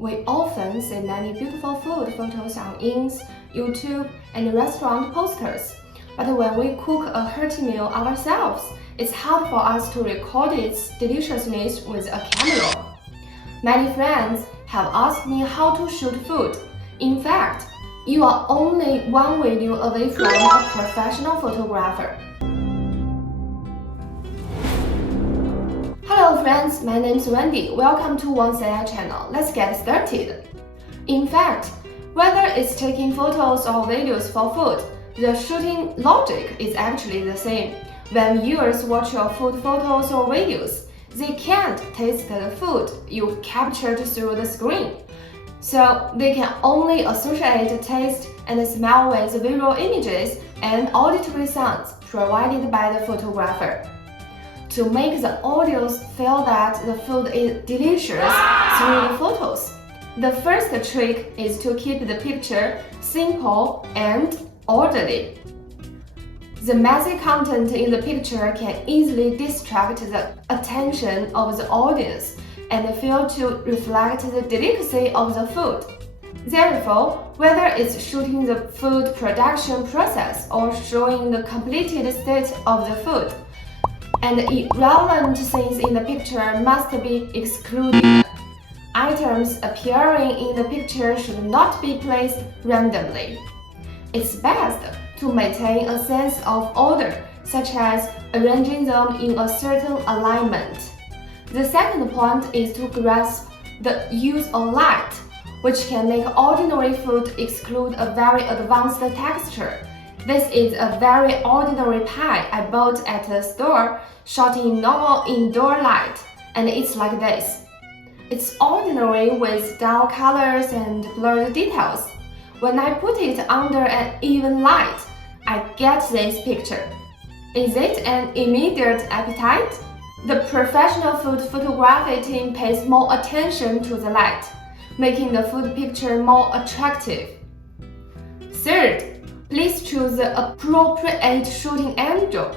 We often see many beautiful food photos on Ins, YouTube, and restaurant posters. But when we cook a hearty meal ourselves, it's hard for us to record its deliciousness with a camera. Many friends have asked me how to shoot food. In fact, you are only one video away from a professional photographer. Hello friends, my name is Wendy. Welcome to OneCI channel. Let's get started. In fact, whether it's taking photos or videos for food, the shooting logic is actually the same. When viewers watch your food photos or videos, they can't taste the food you captured through the screen. So they can only associate taste and smell with visual images and auditory sounds provided by the photographer. To make the audience feel that the food is delicious through the photos, the first trick is to keep the picture simple and orderly. The messy content in the picture can easily distract the attention of the audience and fail to reflect the delicacy of the food. Therefore, whether it's shooting the food production process or showing the completed state of the food, and irrelevant things in the picture must be excluded. Items appearing in the picture should not be placed randomly. It's best to maintain a sense of order, such as arranging them in a certain alignment. The second point is to grasp the use of light, which can make ordinary food exclude a very advanced texture. This is a very ordinary pie I bought at the store, shot in normal indoor light, and it's like this. It's ordinary with dull colors and blurred details. When I put it under an even light, I get this picture. Is it an immediate appetite? The professional food photography team pays more attention to the light, making the food picture more attractive. Third, please choose the appropriate shooting angle.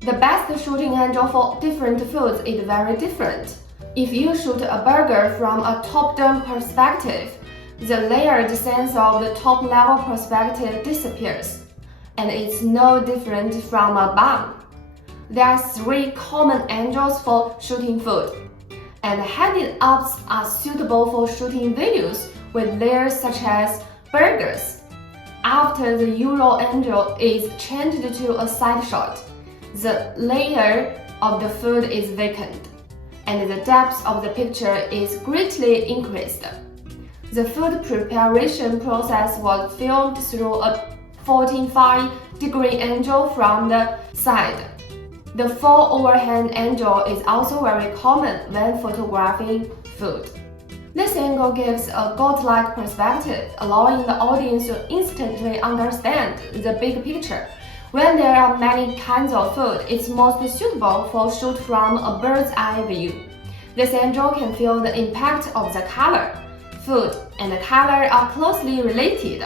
The best shooting angle for different foods is very different. If you shoot a burger from a top-down perspective, the layered sense of the top-level perspective disappears, and it's no different from a bun. There are 3 common angles for shooting food, and headed-ups are suitable for shooting videos with layers such as burgers. After the usual angle is changed to a side shot, the layer of the food is vacant, and the depth of the picture is greatly increased. The food preparation process was filmed through a 45-degree angle from the side. The full overhand angle is also very common when photographing food. This angle gives a godlike perspective, allowing the audience to instantly understand the big picture. When there are many kinds of food, it's most suitable for shoot from a bird's eye view. This angle can feel the impact of the color. Food and color are closely related.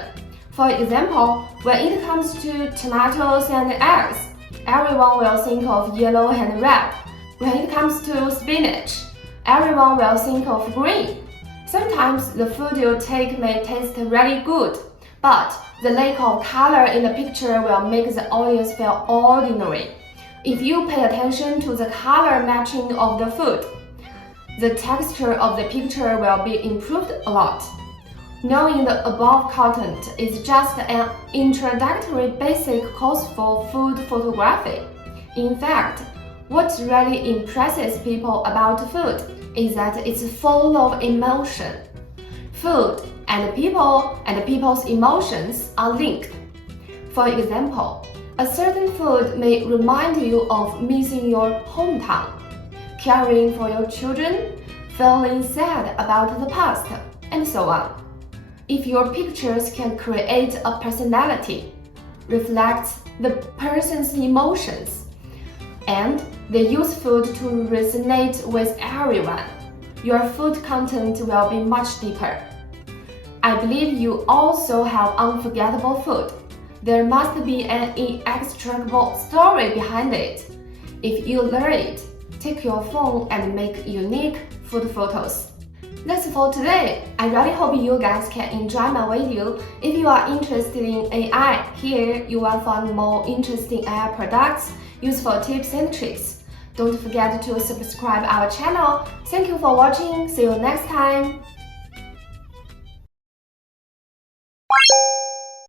For example, when it comes to tomatoes and eggs, everyone will think of yellow and red. When it comes to spinach, everyone will think of green. Sometimes the food you take may taste really good, but the lack of color in the picture will make the audience feel ordinary. If you pay attention to the color matching of the food, the texture of the picture will be improved a lot. Knowing the above content is just an introductory basic course for food photography. In fact, what really impresses people about food is that it's full of emotion. Food and people's emotions are linked. For example, a certain food may remind you of missing your hometown, caring for your children, feeling sad about the past, and so on. If your pictures can create a personality, reflect the person's emotions, and they use food to resonate with everyone, your food content will be much deeper. I believe you also have unforgettable food. There must be an inextricable story behind it. If you learn it, take your phone and make unique food photos. That's for today. I really hope you guys can enjoy my video. If you are interested in AI, here you will find more interesting AI products, useful tips and tricks. Don't forget to subscribe our channel. Thank you for watching. See you next time.